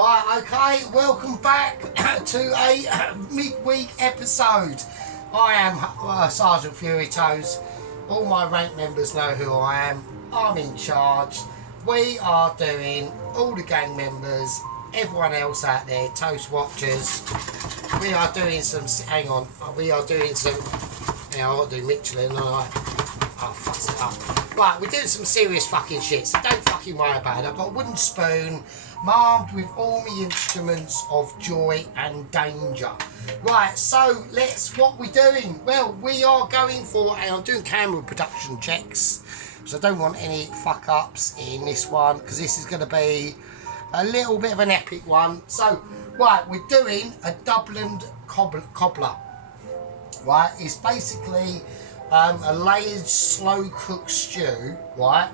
Right, okay, welcome back to a midweek episode. I am Sergeant Fury Toes. All my rank members know who I am. I'm in charge. We are doing, all the gang members, everyone else out there, Toast Watchers, we are doing some, hang on, we are doing some, yeah, I'll do Michelin, and I'll fuss it up. Right, we're doing some serious fucking shit, so don't fucking worry about it. I've got a wooden spoon, armed with all the instruments of joy and danger. Right, so what we're doing? Well, we are going for, and I'm doing camera production checks, so I don't want any fuck ups in this one, because this is going to be a little bit of an epic one. So, right, we're doing a Dublin cobbler. Right, it's basically a layered slow cooked stew, right?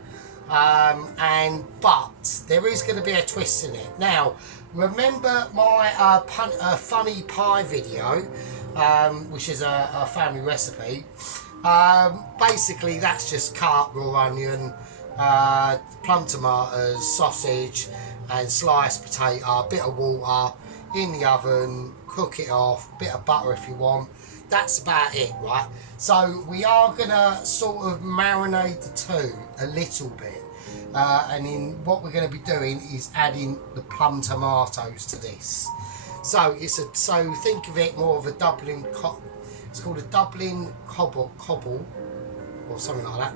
But there is going to be a twist in it. Now, remember my funny pie video, which is a family recipe. Basically, that's just cut raw onion, plum tomatoes, sausage, and sliced potato, a bit of water in the oven, cook it off, bit of butter if you want. That's about it, right? So we are gonna sort of marinate the two a little bit, and then what we're going to be doing is adding the plum tomatoes to this. So so think of it more of a Dublin it's called a Dublin cobble or something like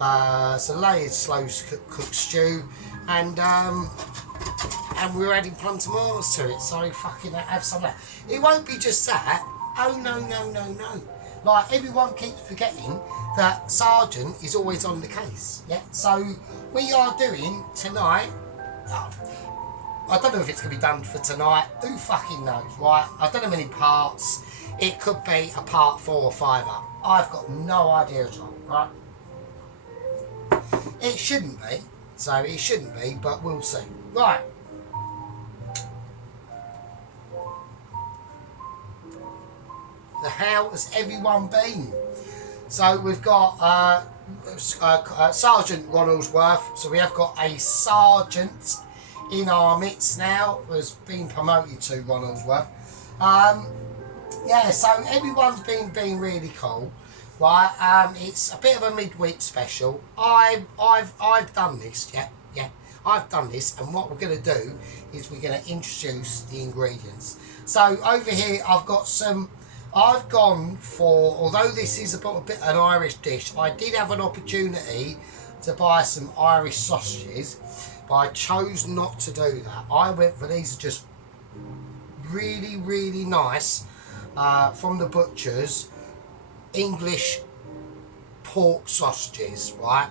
that. It's a layered slow cooked stew, and we're adding plum tomatoes to it. So fucking have some of that. It won't be just that. Oh no. Like, everyone keeps forgetting that Sergeant is always on the case. Yeah. So we are doing tonight. I don't know if it's going to be done for tonight. Who fucking knows, right? I don't know how many parts. It could be a part 4 or 5 up. I've got no idea at all, right? It shouldn't be. So it shouldn't be, but we'll see. Right. How has everyone been? So we've got Sergeant Ronaldsworth. So we have got a sergeant in our midst now, who's been promoted to Ronaldsworth. Yeah, so everyone's been really cool, right? It's a bit of a midweek special. I've done this, yeah. I've done this, and what we're going to do is we're going to introduce the ingredients. So over here, I've gone for, although this is a bit an Irish dish, I did have an opportunity to buy some Irish sausages, but I chose not to do that. I went for these, are just really, really nice, from the butchers, English pork sausages, right?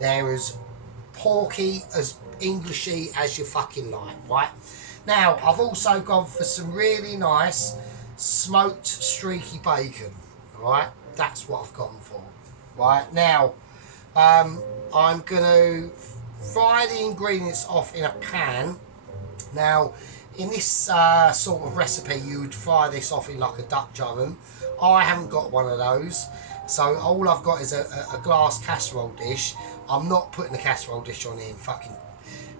They're as porky, as Englishy as you fucking like, right? Now, I've also gone for some really nice smoked streaky bacon, right? That's what I've gone for. Right now, I'm going to fry the ingredients off in a pan. Now, in this sort of recipe, you would fry this off in like a Dutch oven. I haven't got one of those, so all I've got is a glass casserole dish. I'm not putting the casserole dish on here, fucking,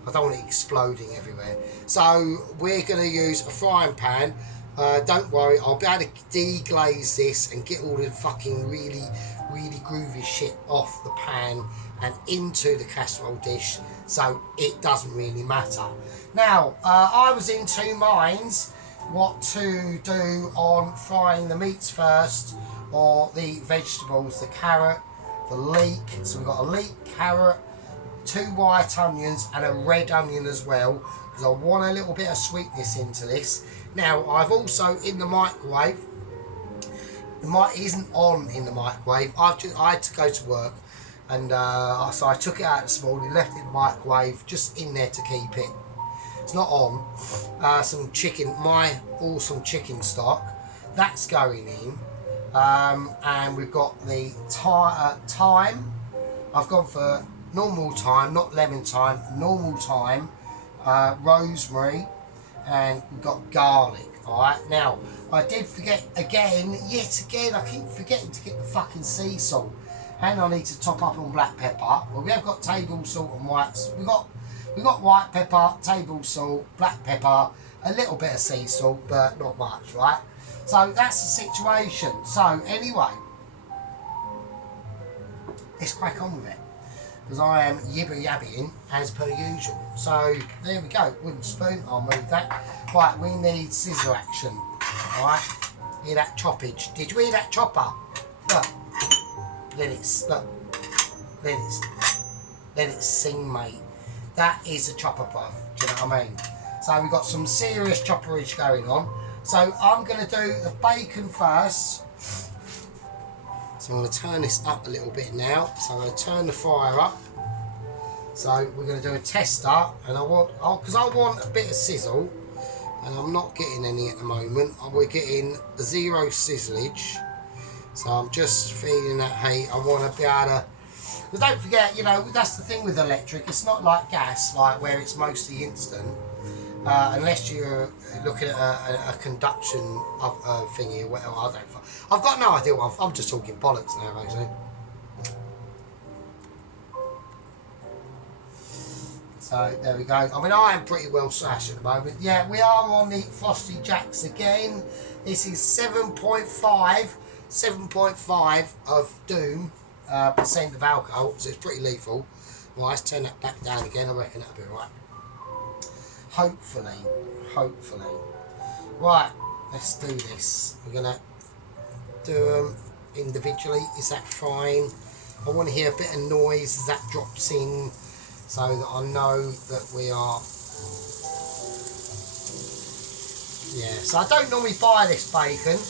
I don't want it exploding everywhere. So we're going to use a frying pan. Don't worry, I'll be able to deglaze this and get all the fucking really, really groovy shit off the pan and into the casserole dish, so it doesn't really matter. Now, I was in two minds what to do on frying the meats first or the vegetables, the carrot, the leek. So we've got a leek, carrot, 2 white onions and a red onion as well, because I want a little bit of sweetness into this. Now, I've also, in the microwave, the mic isn't on in the microwave. I had to go to work, and so I took it out this morning, left it in the microwave, just in there to keep it. It's not on. Some chicken, my awesome chicken stock, that's going in. And we've got the thyme. I've gone for normal thyme, not lemon thyme, normal thyme, rosemary, and we've got garlic. Alright, now I did forget yet again, I keep forgetting to get the fucking sea salt, and I need to top up on black pepper. Well, we have got table salt and whites. We've got We've got white pepper, table salt, black pepper, a little bit of sea salt, but not much, right? So that's the situation. So anyway, let's crack on with it, because I am yibber-yabbying as per usual. So there we go, wooden spoon, I'll move that. Right, we need scissor action, alright? Hear that choppage? Did you hear that chopper? Look, let it sing, mate. That is a chopper, bruv, do you know what I mean? So we've got some serious chopperage going on. So I'm going to do the bacon first. So I'm going to turn this up a little bit now. So I'm going to turn the fire up. So we're going to do a tester, and because I want a bit of sizzle, and I'm not getting any at the moment. We're getting 0 sizzlage. So I'm just feeling that heat. I want to be able to. But don't forget, you know, that's the thing with electric. It's not like gas, like where it's mostly instant. Unless you're looking at a conduction thingy or whatever. I don't. I've got no idea what I'm just talking bollocks now, actually. So there we go. I mean, I am pretty well slashed at the moment. Yeah, we are on the Frosty Jacks again. This is 7.5 of Doom percent of alcohol, so it's pretty lethal. Well, let's turn that back down again. I reckon that'll be right. Hopefully. Right, let's do this. We're gonna do them individually. Is that fine? I want to hear a bit of noise as that drops in, so that I know that we are. Yeah, so I don't normally buy this bacon.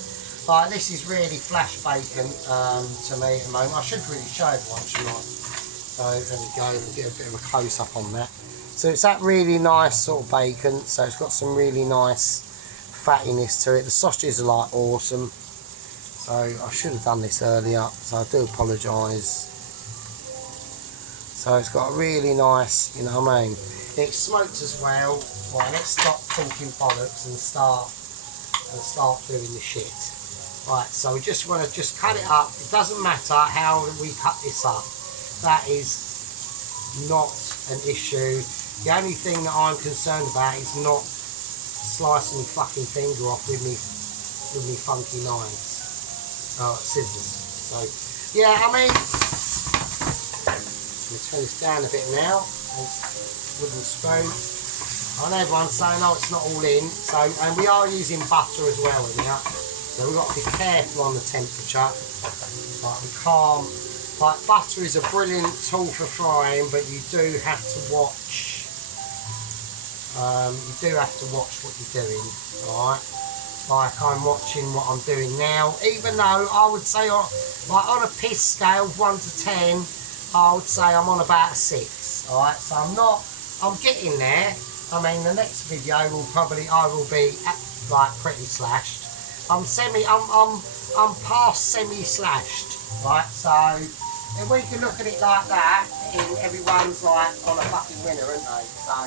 Like, this is really flash bacon to me at the moment. I should really show everyone, shouldn't I? So there we go, we'll get a bit of a close up on that. So it's that really nice sort of bacon, so it's got some really nice fattiness to it. The sausages are like awesome. So I should have done this earlier, so I do apologise. So it's got a really nice, you know what I mean? It's smoked as well. Right, let's stop talking bollocks and start doing the shit. Right, so we just want to just cut it up. It doesn't matter how we cut this up. That is not an issue. The only thing that I'm concerned about is not slicing my fucking finger off with me funky knives. Scissors. So yeah, I mean, let me turn this down a bit now. Wooden spoon. I know everyone's saying, oh, it's not all in. So, and we are using butter as well in here. So we've got to be careful on the temperature. Like, we can't. Like, butter is a brilliant tool for frying, but you do have to watch. You do have to watch what you're doing, alright? Like, I'm watching what I'm doing now, even though I would say, like, on a piss scale of 1 to 10, I would say I'm on about a 6, alright? So I'm getting there. I mean, the next video I will be like pretty slashed. I'm past semi-slashed, right? So if we can look at it like that, then everyone's like on a fucking winner, aren't they? So,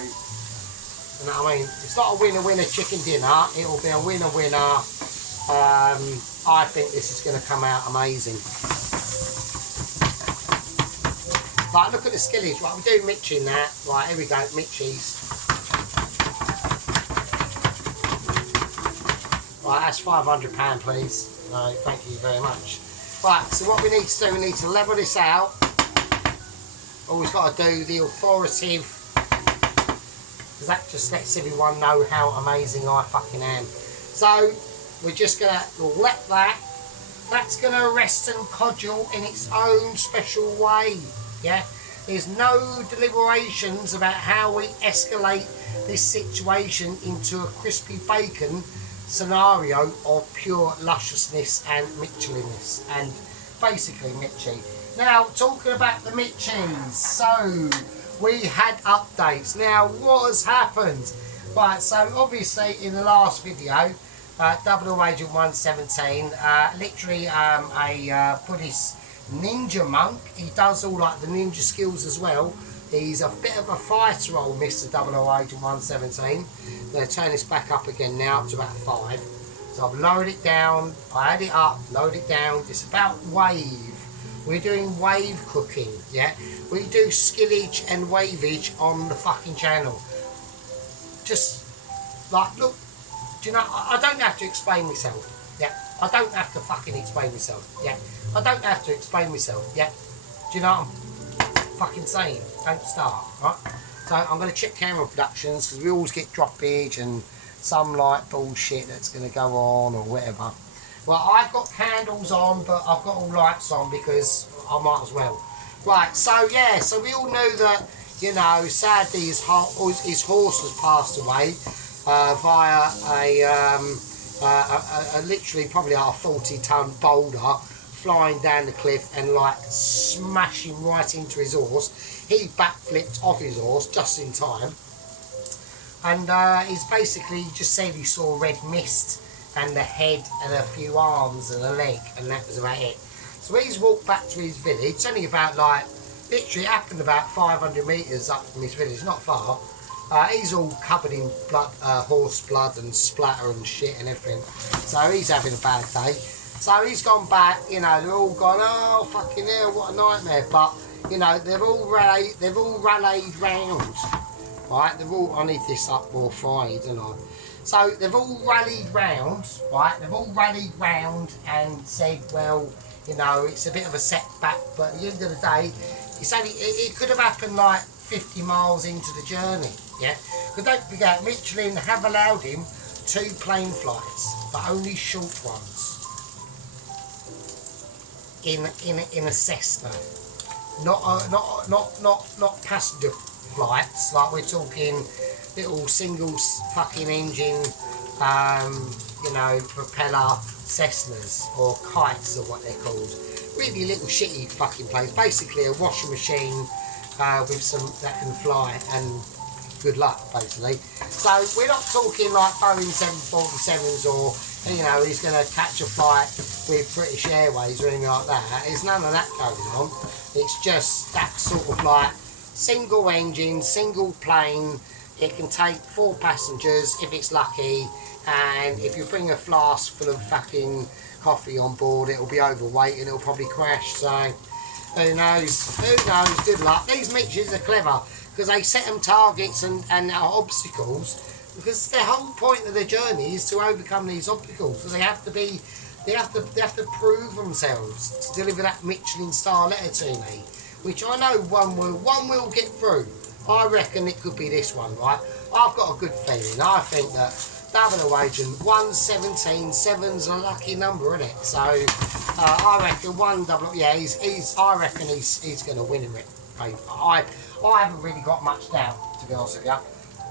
you know what I mean? It's not a winner-winner chicken dinner. It will be a winner-winner. I think this is going to come out amazing. Like, look at the skillage. Right, we do Mitching that. Right, here we go, Mitchies. Right, that's £500, please. No, thank you very much. Right, so what we need to do, we need to level this out. Always got to do the authoritative, because that just lets everyone know how amazing I fucking am. So we're just going to let that's going to rest and codule in its own special way. Yeah, there's no deliberations about how we escalate this situation into a crispy bacon scenario of pure lusciousness and Micheliness, and basically Mitchy. Now, talking about the Mitchies, so we had updates. Now, what has happened? Right, so obviously in the last video, Double Agent 117, literally a Buddhist ninja monk. He does all like the ninja skills as well. He's a bit of a fighter, old Mr. 008 117. I'm going to turn this back up again now to about 5. So I've lowered it down, I had it up, lowered it down, just about wave We're doing wave cooking, yeah? We do skillage and waveage on the fucking channel. Just, like, look, do you know, I don't have to explain myself, yeah? I don't have to fucking explain myself, yeah? I don't have to explain myself, yeah? Do you know what I'm fucking saying? Don't start, right? So I'm going to check camera productions, because we always get droppage and some like bullshit that's going to go on or whatever. Well, I've got candles on, but I've got all lights on because I might as well. Right, so yeah, so we all knew that, you know, sadly his horse has passed away via a literally probably a 40-ton boulder flying down the cliff and like smashing right into his horse. He backflipped off his horse just in time. And he's basically just said he saw red mist and the head and a few arms and a leg, and that was about it. So he's walked back to his village. It's only about like, literally happened about 500 metres up from his village, not far. He's all covered in blood, horse blood and splatter and shit and everything. So he's having a bad day. So he's gone back, you know, they're all gone, oh fucking hell, what a nightmare. But, you know, they've all rallied round. Right, they've all, I need this up more fried, don't I? So they've all rallied round, right? They've all rallied round and said, well, you know, it's a bit of a setback, but at the end of the day, it's only, it could have happened like 50 miles into the journey, yeah? But don't forget, Michelin have allowed him 2 plane flights, but only short ones. In a Cessna, not passenger flights, like we're talking little single fucking engine, you know, propeller Cessnas or kites or what they're called. Really little shitty fucking planes. Basically a washing machine with some that can fly, and good luck basically. So we're not talking like Boeing 747s or, you know, he's going to catch a flight with British Airways or anything like that. There's none of that going on. It's just that sort of like single engine, single plane. It can take 4 passengers if it's lucky, and if you bring a flask full of fucking coffee on board, it'll be overweight and it'll probably crash. So who knows? Who knows? Good luck. These Mitches are clever because they set them targets and obstacles, because the whole point of the journey is to overcome these obstacles. So they have to prove themselves to deliver that Michelin star letter to me, which I know one will get through. I reckon it could be this one, right? I've got a good feeling. I think that double agent 117, 7's a lucky number, isn't it? So I reckon yeah, I reckon he's going to win it. I haven't really got much doubt, to be honest with you.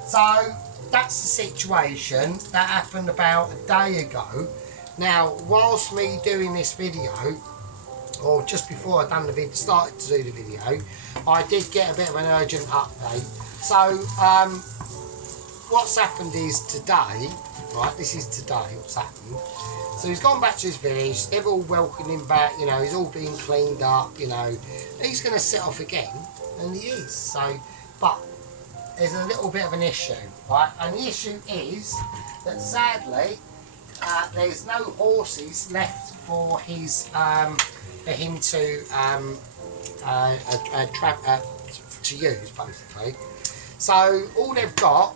So that's the situation that happened about a day ago. Now, whilst me doing this video, or just before I done the video, started to do the video, I did get a bit of an urgent update. So what's happened is today, right, this is today what's happened. So he's gone back to his village, they've all welcomed him back, you know, he's all being cleaned up, you know. He's going to set off again, and he is. So, but there's a little bit of an issue, right? And the issue is that sadly, there's no horses left for his, for him to use, basically. So all they've got,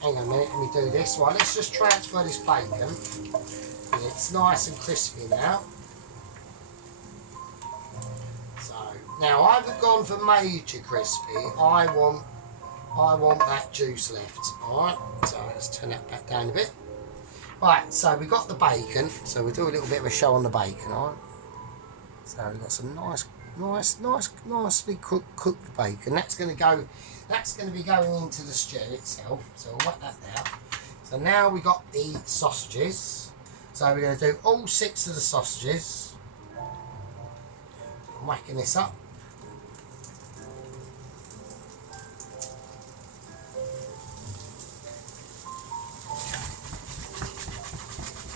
hang on a minute, let me do this one. Let's just transfer this bacon. It's nice and crispy now. So now I haven't gone for major crispy. I want that juice left. Alright, so let's turn that back down a bit. Right, so we've got the bacon, so we'll do a little bit of a show on the bacon, alright? So we've got some nicely cooked bacon. That's going to be going into the stew itself, so we'll whack that down. So now we got the sausages. So we're going to do all 6 of the sausages. I'm whacking this up.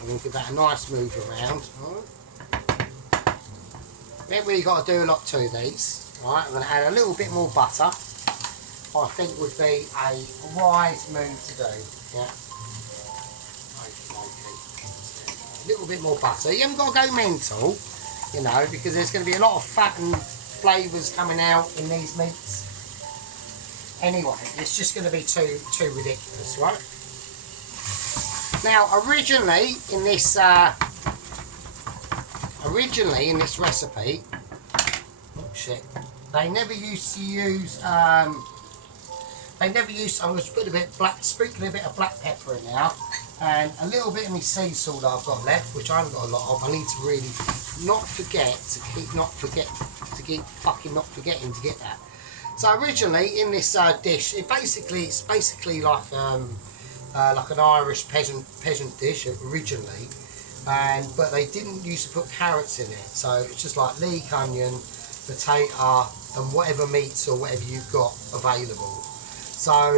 And we'll give that a nice move around. Right. Then we've got to do a lot to these. Right, I'm going to add a little bit more butter. I think would be a wise move to do. Yeah. A little bit more butter. You haven't got to go mental. you know, because there's going to be a lot of fat and flavours coming out in these meats. Anyway, it's just going to be too ridiculous, right? Now, originally in this recipe, oh shit, they never used to use. I'm going to put sprinkle a bit of black pepper in now, and a little bit of my sea salt that I've got left, which I haven't got a lot of. I need to really not forgetting to get that. So originally in this dish, it's basically like an Irish peasant dish originally, but they didn't used to put carrots in it. So it's just like leek, onion, potato, and whatever meats or whatever you've got available. So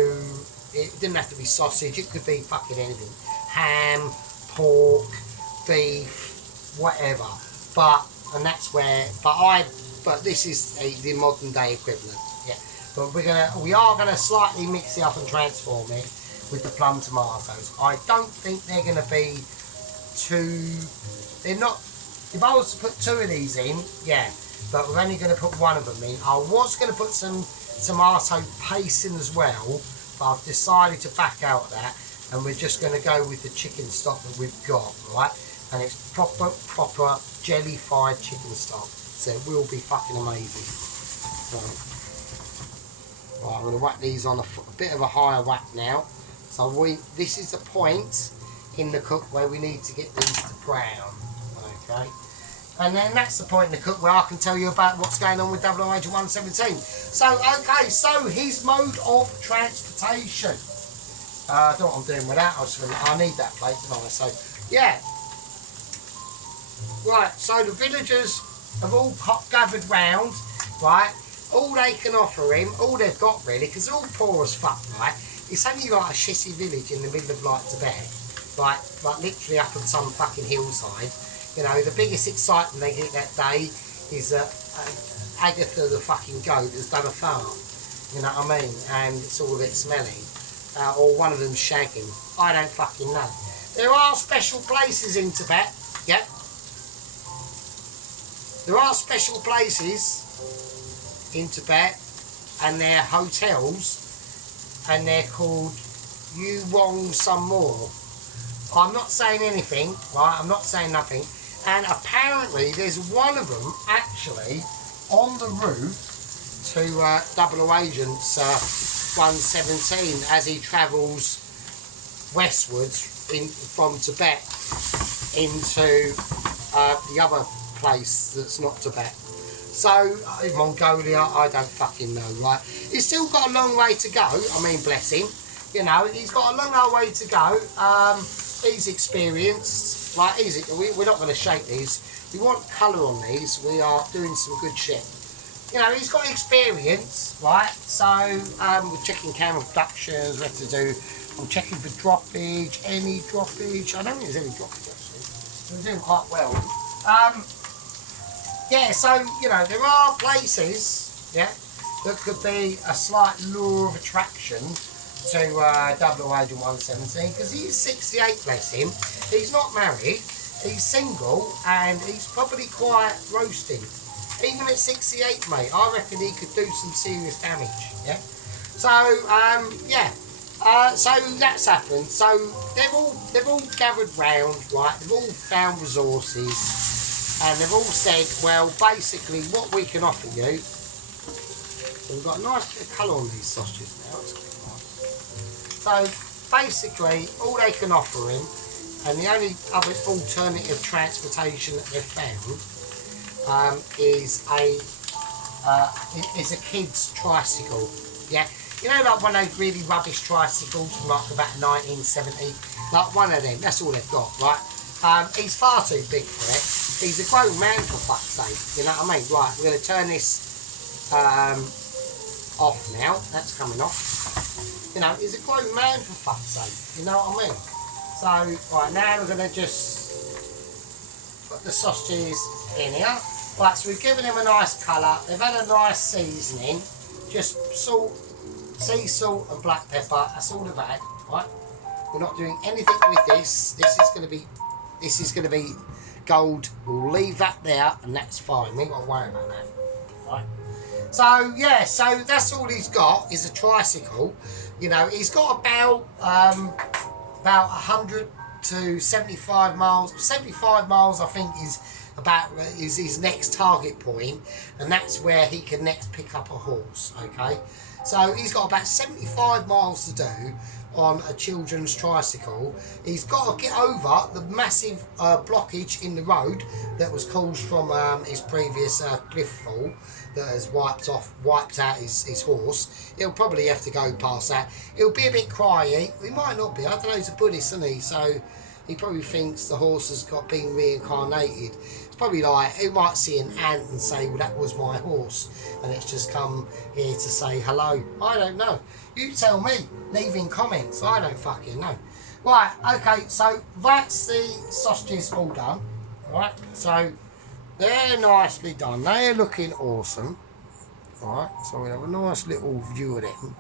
it didn't have to be sausage, it could be fucking anything. Ham, pork, beef, whatever. But this is the modern day equivalent. Yeah. But we are gonna slightly mix it up and transform it with the plum tomatoes. I don't think they're gonna be they're not, if I was to put 2 of these in, yeah, but we're only gonna put 1 of them in. I was gonna put some tomato paste in as well, but I've decided to back out of that, and we're just going to go with the chicken stock that we've got, right? And it's proper jelly-fied chicken stock, so it will be fucking amazing. So, right, I'm going to whack these on a bit of a higher whack now. So this is the point in the cook where we need to get these to brown, okay? And then that's the point in the cook where I can tell you about what's going on with 008 117. So, okay, so his mode of transportation. I don't know what I'm doing with that. I need that plate, don't I? So, yeah. Right, so the villagers have all gathered round, right? All they can offer him, all they've got really, because they're all poor as fuck, right? It's only like a shitty village in the middle of like Tibet, like literally up on some fucking hillside. You know, the biggest excitement they get that day is that Agatha the fucking goat has done a fart. You know what I mean? And it's all a bit smelly. Or one of them's shagging. I don't fucking know. There are special places in Tibet. Yep. There are special places in Tibet, and they're hotels, and they're called Yu Wong some more. I'm not saying anything, right? I'm not saying nothing. And apparently there's one of them actually on the route to Double Agents 117 as he travels westwards from Tibet into the other place that's not Tibet. So, in Mongolia, I don't fucking know, right? He's still got a long way to go. I mean, bless him. You know, he's got a long way to go. He's experienced. Like, we're not going to shake these. We want colour on these. We are doing some good shit. You know, he's got experience, right? So, we're checking camera productions. I'm checking for droppage. Any droppage? I don't think there's any droppage, actually. We're doing quite well. Yeah, so, you know, there are places, yeah, that could be a slight lure of attraction to 008 117, because he's 68, bless him. He's not married, he's single, and he's probably quite roasting. Even at 68, mate, I reckon he could do some serious damage, yeah? So, yeah, so that's happened. So they've all gathered round, right? They've all found resources, and they've all said, well, basically, what we can offer you. So we've got a nice bit of colour on these sausages now. That's quite nice. So basically, all they can offer him, and the only other alternative transportation that they've found is a kid's tricycle. Yeah, you know, like one of those really rubbish tricycles from like about 1970, like one of them. That's all they've got, right? He's far too big for it. He's a grown man, for fuck's sake. You know what I mean? Right, we're going to turn this off now. That's coming off. You know, he's a grown man, for fuck's sake. You know what I mean? So, right, now we're going to just put the sausages in here. Right, so we've given him a nice colour. They've had a nice seasoning. Just salt, sea salt and black pepper. That's all they've had, right? We're not doing anything with this. This is going to be gold. We'll leave that there, and that's fine. We ain't got to worry about that. Right. So yeah, so that's all he's got is a tricycle. You know, he's got about 100 to 75 miles. 75 miles, I think, is his next target point, and that's where he can next pick up a horse. Okay, so he's got about 75 miles to do on a children's tricycle. He's got to get over the massive blockage in the road that was caused from his previous cliff fall that has wiped out his horse. He'll probably have to go past that. He'll be a bit cryy. He might not be. I don't know. He's a Buddhist, isn't he? So he probably thinks the horse has been reincarnated. It's probably like, he might see an ant and say, well, that was my horse, and it's just come here to say hello. I don't know. You tell me. Leave in comments. I don't fucking know. Right, okay, so that's the sausages all done. Right, so they're nicely done. They're looking awesome. Right, so we have a nice little view of them.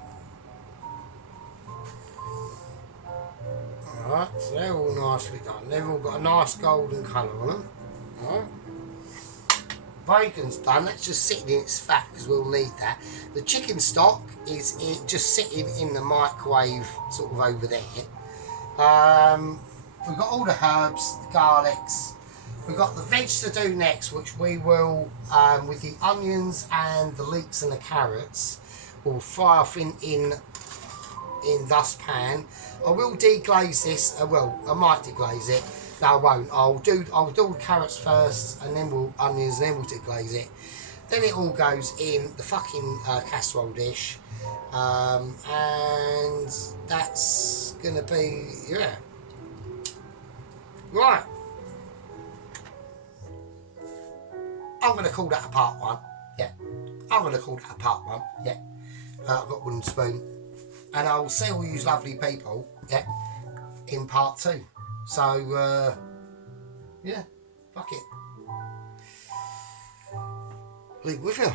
Alright, so they're all nicely done. They've all got a nice golden colour on them. Alright. Bacon's done. That's just sitting in its fat because we'll need that. The chicken stock is just sitting in the microwave sort of over there. We've got all the herbs, the garlics. We've got the veg to do next, which we will, with the onions and the leeks and the carrots, we'll fry off in this pan. I will deglaze this. Well, I might deglaze it. No, I won't. I'll do the carrots first, and then we'll onions, and then we'll deglaze it. Then it all goes in the fucking casserole dish, and that's gonna be right. I'm gonna call that a part one. Yeah, I'm gonna call that a part one. Yeah, I've got wooden spoon, and I'll see all you lovely people. Yeah, in part two. So, yeah, fuck it. Leave with you.